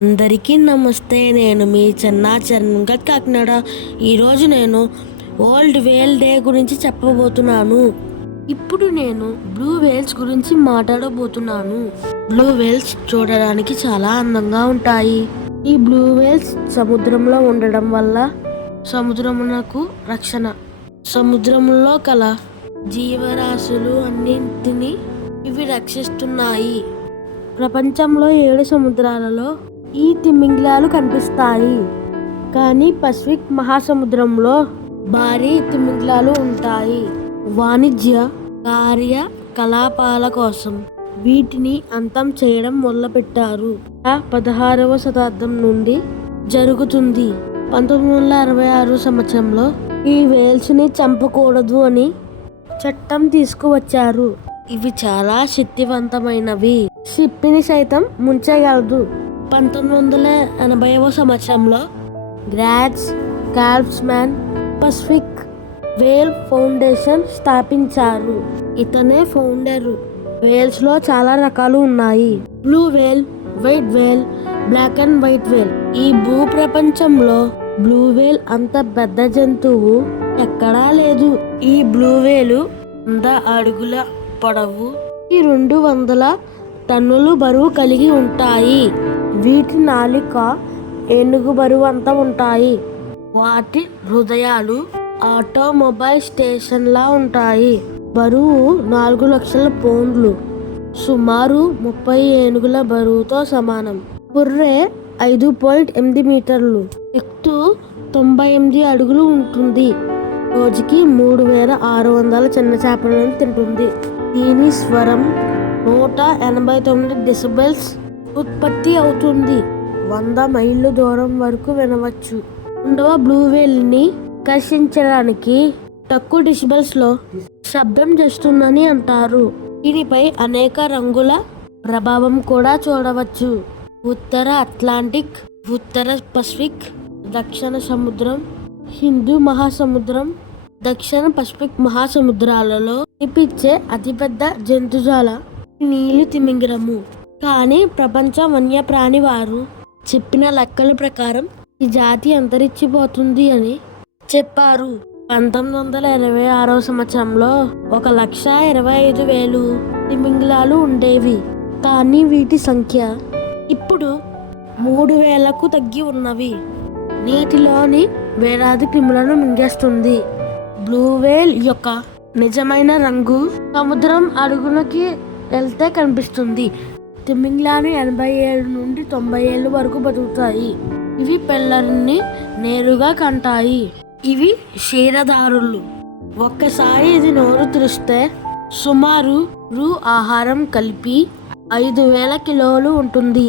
అందరికీ నమస్తే. నేను మీ చరణ్ కాకినాడ. ఈరోజు నేను వరల్డ్ వేల్ డే గురించి చెప్పబోతున్నాను. ఇప్పుడు నేను బ్లూ వేల్స్ గురించి మాట్లాడబోతున్నాను. బ్లూ వేల్స్ చూడడానికి చాలా అందంగా ఉంటాయి. ఈ బ్లూ వేల్స్ సముద్రంలో ఉండడం వల్ల సముద్రమునకు రక్షణ. సముద్రంలో కల జీవరాశులు అన్నింటినీ ఇవి రక్షిస్తున్నాయి. ప్రపంచంలో 7 సముద్రాలలో ఈ తిమింగలాలు కనిపిస్తాయి. కానీ పసిఫిక్ మహాసముద్రంలో భారీ తిమింగలాలు ఉంటాయి. వాణిజ్య కార్యకలాపాల కోసం వీటిని అంతం చేయడం మొదలుపెట్టారు. 16వ శతాబ్దం నుండి జరుగుతుంది. 1966 సంవత్సరంలో ఈ వేల్స్ ని చంపకూడదు అని చట్టం తీసుకువచ్చారు. ఇవి చాలా శక్తివంతమైనవి. షిప్ని సైతం ముంచగలదు. 1980వ సంవత్సరంలో గ్రాట్స్ కాల్ఫ్స్మాన్ పసిఫిక్ వేల్ ఫౌండేషన్ స్థాపించారు. ఇతనే ఫౌండర్. వేల్స్ లో చాలా రకాలు ఉన్నాయి. Blue whale, white whale, black and white whale. ఈ భూ ప్రపంచంలో బ్లూ వేల్ అంత పెద్ద జంతువు ఎక్కడా లేదు. ఈ బ్లూ వేలు 100 అడుగుల పొడవు, 200 టన్నులు బరువు కలిగి ఉంటాయి. వీటి నాలుక ఏనుగు బరువు అంతా ఉంటాయి. వాటి హృదయాలు ఆటోమొబైల్ స్టేషన్ లా ఉంటాయి. బరువు 4 లక్షల పౌండ్లు, సుమారు 30 ఏనుగుల బరువుతో సమానం. పుర్రె 5.8 మీటర్లు, ఎత్తు 98 అడుగులు ఉంటుంది. రోజుకి 3600 చిన్న చేపలను తింటుంది. దీని స్వరం 189 డెసిబెల్స్ ఉత్పత్తి అవుతుంది. 100 మైళ్ళు దూరం వరకు వినవచ్చు. రెండవ బ్లూ వేల్ ని కర్షించడానికి తక్కువ డెసిబెల్స్ లో శబ్దం చేస్తుందని అంటారు. దీనిపై అనేక రంగుల ప్రభావం కూడా చూడవచ్చు. ఉత్తర అట్లాంటిక్, ఉత్తర పసిఫిక్, దక్షిణ సముద్రం, హిందూ మహాసముద్రం, దక్షిణ పసిఫిక్ మహాసముద్రాలలో కనిపించే అతిపెద్ద జంతుజాల నీలి తిమింగలము. కానీ ప్రపంచ వన్యప్రాణి వారు చెప్పిన లెక్కల ప్రకారం ఈ జాతి అంతరించిపోతుంది అని చెప్పారు. 1926వ సంవత్సరంలో 1,25,000 తిమింగలాలు ఉండేవి. కానీ వీటి సంఖ్య ఇప్పుడు 3,000కు తగ్గి ఉన్నవి. నీటిలోని వేలాది క్రిములను మింగేస్తుంది. బ్లూ వేల్ యొక్క నిజమైన రంగు సముద్రం అడుగునకి వెళ్తే కనిపిస్తుంది. తిమింగలాలు 80 ఏళ్ళ నుండి 90 ఏళ్ళ వరకు బతుకుతాయి. ఇవి పిల్లల్ని నేరుగా కంటాయి. ఇవి క్షీరదారులు. ఒక్కసారి ఇది నోరు తెరిస్తే సుమారు ఆహారం కలిపి 5,000 కిలోలు ఉంటుంది.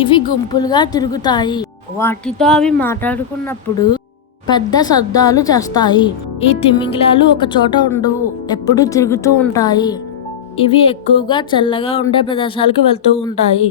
ఇవి గుంపులుగా తిరుగుతాయి. వాటితో అవి మాట్లాడుకున్నప్పుడు పెద్ద శబ్దాలు చేస్తాయి. ఈ తిమింగలాలు ఒక చోట ఉండవు, ఎప్పుడూ తిరుగుతూ ఉంటాయి. ఇవి ఎక్కువగా చల్లగా ఉండే ప్రదేశాలకు వెళ్తూ ఉంటాయి.